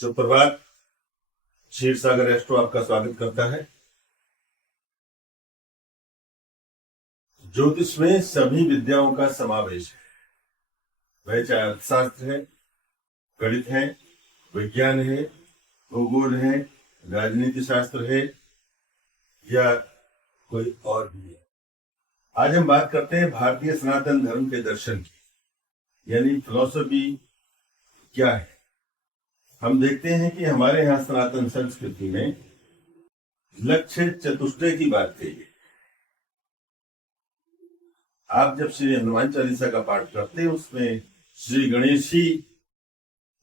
सुप्रभात। क्षीर सागर एस्ट्रो आपका स्वागत करता है। ज्योतिष में सभी विद्याओं का समावेश है, वह चाहे अर्थशास्त्र है, गणित है, विज्ञान है, भूगोल है, राजनीति शास्त्र है या कोई और भी है। आज हम बात करते हैं भारतीय सनातन धर्म के दर्शन की, यानी फिलॉसफी क्या है। हम देखते हैं कि हमारे यहाँ सनातन संस्कृति में लक्ष्य चतुष्टय की बात कही है। आप जब श्री हनुमान चालीसा का पाठ करते हैं उसमें श्री गणेश ही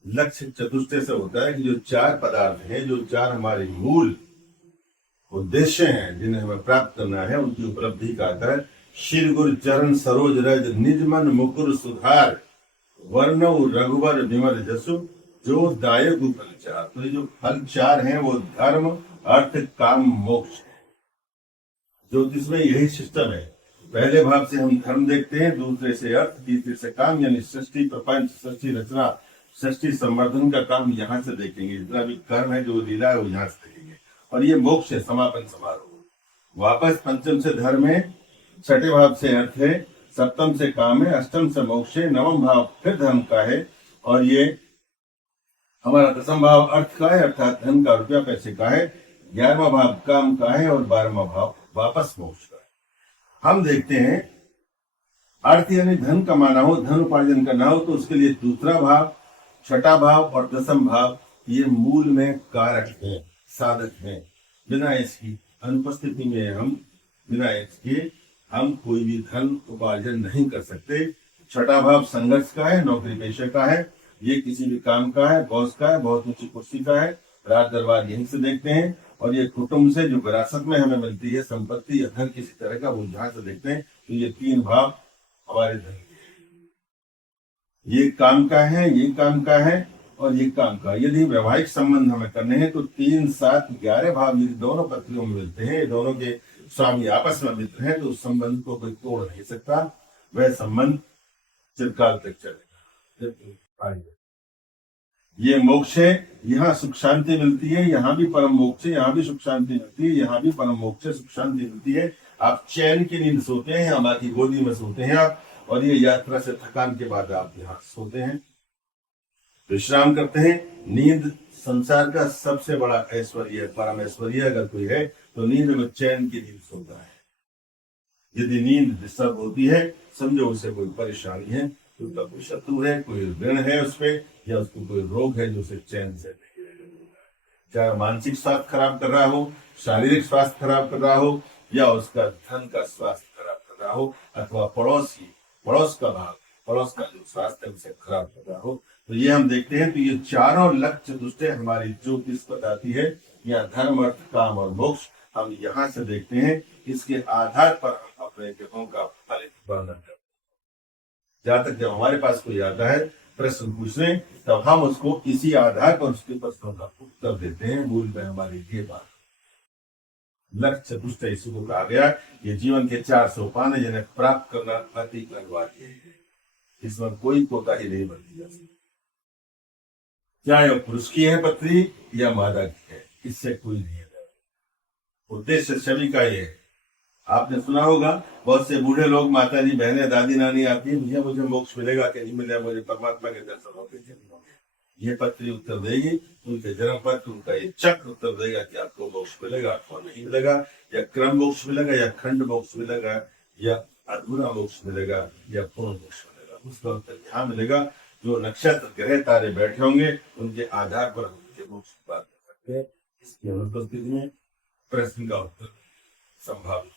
लक्ष्य चतुष्टय से होता है कि जो चार पदार्थ हैं, जो चार हमारे मूल उद्देश्य हैं जिन्हें हमें प्राप्त करना है, उनकी उपलब्धि का आता है। श्री गुरु चरण सरोज रज निज मन मुकुर सुधार वर्णव रघुवर विमल जसु जो दायक फल चार। तो ये जो फल चार हैं वो धर्म, अर्थ, काम, मोक्ष है। ज्योतिष में यही सिस्टम है। पहले भाव से हम धर्म देखते हैं, दूसरे से अर्थ, तीसरे से काम, यानी सृष्टि प्रपंच, सृष्टि रचना, सृष्टि संवर्धन का काम यहाँ से देखेंगे। जितना भी कर्म है, जो लीला है, वो यहाँ से देखेंगे। और ये मोक्ष है, समापन समारोह। वापस पंचम से धर्म है, छठे भाव से अर्थ है, सप्तम से काम है, अष्टम से मोक्ष है, नवम भाव फिर धर्म का है, और ये हमारा दसम भाव अर्थ का है, अर्थात धन का, रुपया पैसे का है। 11वां भाव काम का है और 12वां भाव वापस मोक्ष का है। हम देखते हैं अर्थ यानी धन कमाना हो, धन उपार्जन करना हो, तो उसके लिए दूसरा भाव, छठा भाव और दसम भाव ये मूल में कारक है, साधक है। बिना इसकी अनुपस्थिति में बिना इसके हम कोई भी धन उपार्जन नहीं कर सकते। छठा भाव संघर्ष का है, नौकरी पेशे का है, ये किसी भी काम का है, बॉस का है, बहुत ऊंची कुर्सी का है, राज दरबार यहीं से देखते हैं। और ये कुटुंब से जो विरासत में हमें मिलती है संपत्ति या धन किसी तरह का, वो जहां से देखते हैं। तो ये तीन भाव हमारे धन के, ये काम का है, ये काम का है और ये काम का। यदि वैवाहिक संबंध हमें करने हैं तो 3, 7, 11 भाव यदि दोनों पत्नियों में मिलते हैं, दोनों के स्वामी आपस में मित्र हैं, तो उस संबंध को कोई तोड़ नहीं सकता। वह संबंध चिरकाल तक चलेगा। ये मोक्ष है, यहाँ सुख शांति मिलती है, यहाँ भी परम मोक्ष है, यहाँ भी सुख शांति मिलती है, यहाँ भी परम मोक्ष है, सुख शांति मिलती है। आप चैन की नींद सोते हैं, या माँ की गोदी में सोते हैं आप, और ये यात्रा से थकान के बाद आप यहाँ सोते हैं, विश्राम करते हैं। नींद संसार का सबसे बड़ा ऐश्वर्य, परम ऐश्वर्य अगर कोई है तो नींद में चैन की नींद सोता है। यदि नींद डिस्टर्ब होती है, समझो उसे कोई परेशानी है, उसका कोई शत्रु है, कोई ऋण है उस पे, या उसको कोई रोग है जो उसे चैन से नहीं रहेगा। चाहे मानसिक स्वास्थ्य खराब कर रहा हो, शारीरिक स्वास्थ्य खराब कर रहा हो, या उसका धन का स्वास्थ्य खराब कर रहा हो, अथवा पड़ोस का भाग, पड़ोस का जो स्वास्थ्य है उसे खराब कर रहा हो। तो ये हम देखते हैं। तो ये चारों लक्ष्य दुष्टे हमारी ज्योतिष बताती है, या धर्म, अर्थ, काम और मोक्ष हम यहाँ से देखते हैं। इसके आधार पर हम अपने ग्रहों का फलित वर्णन करते हैं। जहां तक जब हमारे पास कोई आता है प्रश्न पूछने, तब हम उसको इसी आधार पर उसके प्रश्नों का उत्तर देते हैं। मूल में हमारी ये बात लक्ष्य चतुष्टय इसको कहा गया। ये जीवन के 4 सोपान है जिन्हें प्राप्त करना अति अनिवार्य है। इसमें कोई कोताही नहीं बरती जा सकती, चाहे वो पुरुष की है पत्नी या मादा की है, इससे कोई नहीं है। उद्देश्य सभी का ये है। आपने सुना होगा बहुत से बूढ़े लोग, माता जी, बहनें, दादी, नानी आती है, भैया मुझे मोक्ष मिलेगा कि नहीं मिलेगा, मुझे परमात्मा के दर्शन होंगे कि नहीं होंगे। ये पत्री उत्तर देगी, उनके जन्म पर उनका ये चक्र उत्तर देगा कि आपको मोक्ष मिलेगा अथवा नहीं मिलेगा, या क्रम मोक्ष मिलेगा, या खंड मोक्ष मिलेगा, या अधूरा मोक्ष मिलेगा, या पूर्ण मोक्ष मिलेगा। उसका उत्तर यहाँ मिलेगा। जो नक्षत्र, ग्रह, तारे बैठे होंगे उनके आधार पर हम उनके मोक्ष की बात कर सकते हैं। इसकी अनुपस्थिति में प्रश्न का उत्तर संभावित